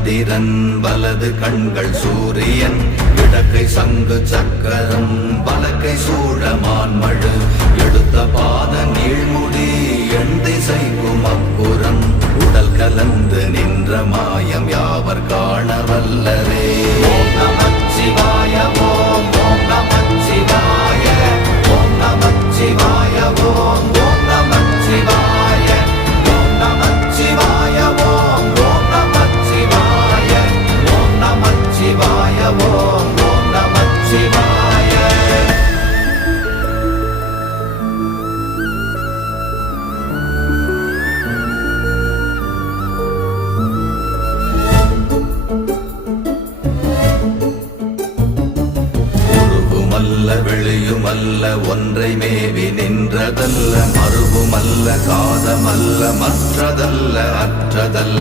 சந்திரன் வலது கண்கள் சூரியன் இடக்கை சங்கு சக்கரம் வலக்கை சூழமான்மழு எடுத்த பாத நீழ்முடி எண் திசைக்கும் அப்புறம் உடல் கலந்து நின்ற மாயம் யாவர் காண வல்லரே. ஓம் நமச்சிவாய ஓம் ஓம் நமச்சிவாய ஓம் நமச்சிவாய ஓம் ஓம் நமச்சிவாய ஓம் நமச்சிவாய ஓம் ஓம் நமச்சிவாய ஓம் நமச்சிவாய ஓம் ஓம் நமச்சிவாய. வெளியுமல்ல ஒன்றை மேவி நின்றதல்ல மறுவுமல்ல காதமல்ல மற்றதல்ல அற்றதல்ல